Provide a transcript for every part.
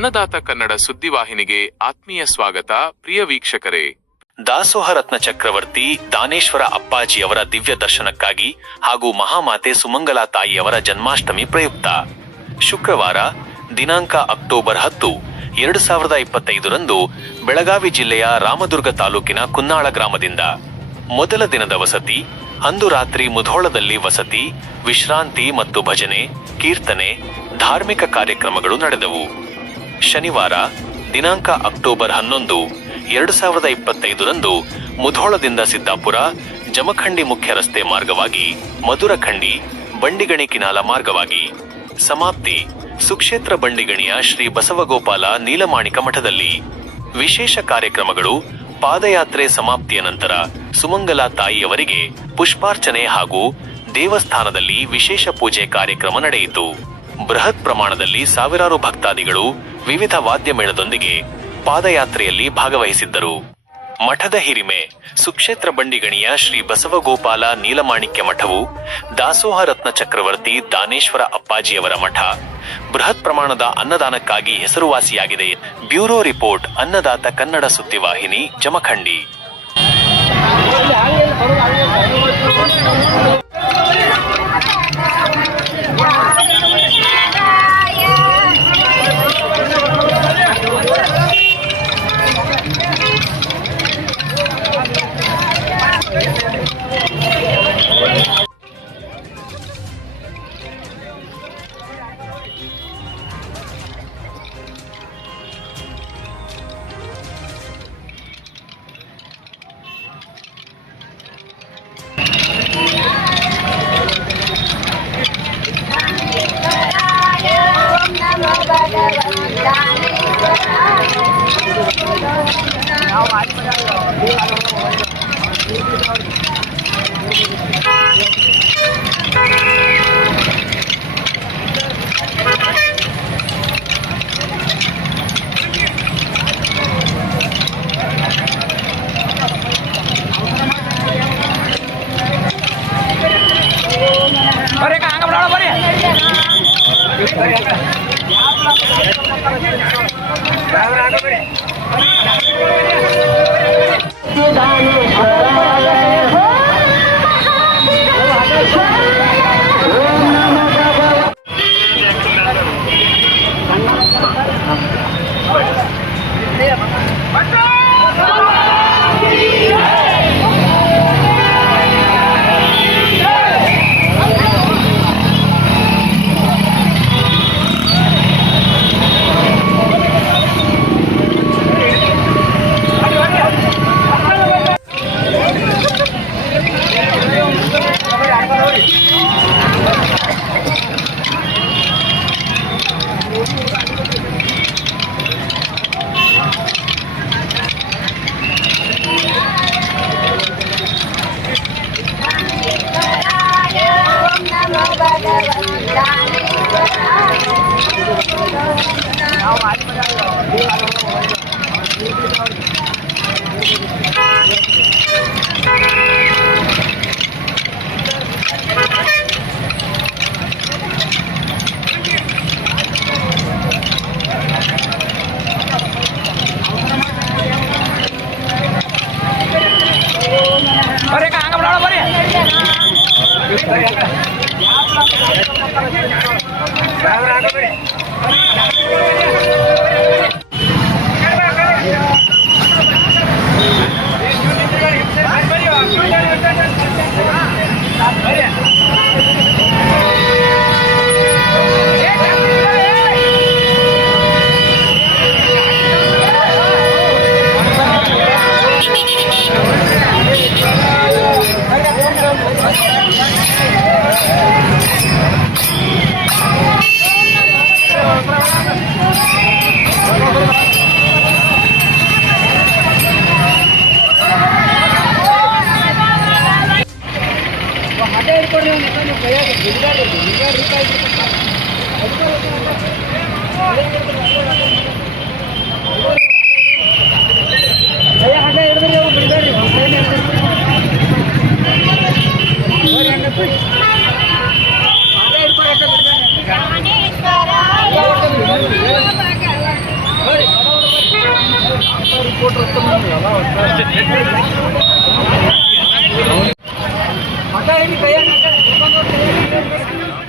ಅನ್ನದಾತ ಕನ್ನಡ ಸುದ್ದಿವಾಹಿನಿಗೆ ಆತ್ಮೀಯ ಸ್ವಾಗತ. ಪ್ರಿಯ ವೀಕ್ಷಕರೇ, ದಾಸೋಹ ರತ್ನ ಚಕ್ರವರ್ತಿ ದಾನೇಶ್ವರ ಅಪ್ಪಾಜಿಯವರ ದಿವ್ಯ ದರ್ಶನಕ್ಕಾಗಿ ಹಾಗೂ ಮಹಾಮಾತೆ ಸುಮಂಗಲಾ ತಾಯಿಯವರ ಜನ್ಮಾಷ್ಟಮಿ ಪ್ರಯುಕ್ತ ಶುಕ್ರವಾರ ದಿನಾಂಕ ಅಕ್ಟೋಬರ್ 10, 2025ರಂದು ಬೆಳಗಾವಿ ಜಿಲ್ಲೆಯ ರಾಮದುರ್ಗ ತಾಲೂಕಿನ ಕುನ್ನಾಳ ಗ್ರಾಮದಿಂದ ಮೊದಲ ದಿನದ ವಸತಿ, ಅಂದು ರಾತ್ರಿ ಮುಧೋಳದಲ್ಲಿ ವಸತಿ, ವಿಶ್ರಾಂತಿ ಮತ್ತು ಭಜನೆ, ಕೀರ್ತನೆ, ಧಾರ್ಮಿಕ ಕಾರ್ಯಕ್ರಮಗಳು ನಡೆದವು. ಶನಿವಾರ ದಿನಾಂಕ ಅಕ್ಟೋಬರ್ 11, 2025ರಂದು ಮುಧೋಳದಿಂದ ಸಿದ್ದಾಪುರ, ಜಮಖಂಡಿ ಮುಖ್ಯ ರಸ್ತೆ ಮಾರ್ಗವಾಗಿ ಮಧುರಖಂಡಿ, ಬಂಡಿಗಣಿ ಕಿನಾಲ ಮಾರ್ಗವಾಗಿ ಸಮಾಪ್ತಿ ಸುಕ್ಷೇತ್ರ ಬಂಡಿಗಣಿಯ ಶ್ರೀ ಬಸವಗೋಪಾಲ ನೀಲಮಾಣಿಕ ಮಠದಲ್ಲಿ. ವಿಶೇಷ ಕಾರ್ಯಕ್ರಮಗಳು. ಪಾದಯಾತ್ರೆ ಸಮಾಪ್ತಿಯ ನಂತರ ಸುಮಂಗಲಾ ತಾಯಿಯವರಿಗೆ ಪುಷ್ಪಾರ್ಚನೆ ಹಾಗೂ ದೇವಸ್ಥಾನದಲ್ಲಿ ವಿಶೇಷ ಪೂಜೆ ಕಾರ್ಯಕ್ರಮ ನಡೆಯಿತು. ಬೃಹತ್ ಪ್ರಮಾಣದಲ್ಲಿ ಸಾವಿರಾರು ಭಕ್ತಾದಿಗಳು ವಿವಿಧ ವಾದ್ಯ ಮೇಳದೊಂದಿಗೆ ಪಾದಯಾತ್ರೆಯಲ್ಲಿ ಭಾಗವಹಿಸಿದ್ದರು. ಮಠದ ಹಿರಿಮೆ. ಸುಕ್ಷೇತ್ರ ಬಂಡಿಗಣಿಯ ಶ್ರೀ ಬಸವಗೋಪಾಲ ನೀಲಮಾಣಿಕ್ಯ ಮಠವು ದಾಸೋಹ ರತ್ನ ಚಕ್ರವರ್ತಿ ದಾನೇಶ್ವರ ಅಪ್ಪಾಜಿಯವರ ಮಠ ಬೃಹತ್ ಪ್ರಮಾಣದ ಅನ್ನದಾನಕ್ಕಾಗಿ ಹೆಸರುವಾಸಿಯಾಗಿದೆ. ಬ್ಯೂರೋ ರಿಪೋರ್ಟ್, ಅನ್ನದಾತ ಕನ್ನಡ ಸುದ್ದಿವಾಹಿನಿ, ಜಮಖಂಡಿ.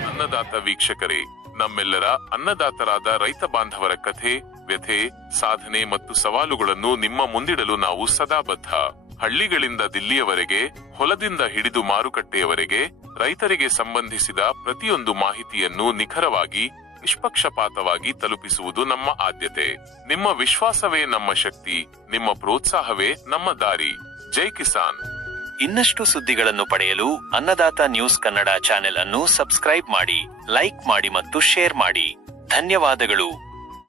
ಅನ್ನದಾತ ವೀಕ್ಷಕರೇ, ನಮ್ಮೆಲ್ಲರ ಅನ್ನದಾತರಾದ ರೈತ ಬಾಂಧವರ ಕಥೆ, ವ್ಯಥೆ, ಸಾಧನೆ ಮತ್ತು ಸವಾಲುಗಳನ್ನು ನಿಮ್ಮ ಮುಂದಿಡಲು ನಾವು ಸದಾ ಬದ್ಧ. ಹಳ್ಳಿಗಳಿಂದ ದಿಲ್ಲಿಯವರೆಗೆ, ಹೊಲದಿಂದ ಹಿಡಿದು ಮಾರುಕಟ್ಟೆಯವರೆಗೆ ರೈತರಿಗೆ ಸಂಬಂಧಿಸಿದ ಪ್ರತಿಯೊಂದು ಮಾಹಿತಿಯನ್ನು ನಿಖರವಾಗಿ, ನಿಷ್ಪಕ್ಷಪಾತವಾಗಿ ತಲುಪಿಸುವುದು ನಮ್ಮ ಆದ್ಯತೆ. ನಿಮ್ಮ ವಿಶ್ವಾಸವೇ ನಮ್ಮ ಶಕ್ತಿ, ನಿಮ್ಮ ಪ್ರೋತ್ಸಾಹವೇ ನಮ್ಮ ದಾರಿ. ಜೈ ಕಿಸಾನ್. ಇನ್ನಷ್ಟು ಸುದ್ದಿಗಳನ್ನು ಪಡೆಯಲು ಅನ್ನದಾತ ನ್ಯೂಸ್ ಕನ್ನಡ ಚಾನೆಲ್ ಅನ್ನು ಸಬ್ಸ್ಕ್ರೈಬ್ ಮಾಡಿ, ಲೈಕ್ ಮಾಡಿ ಮತ್ತು ಶೇರ್ ಮಾಡಿ. ಧನ್ಯವಾದಗಳು.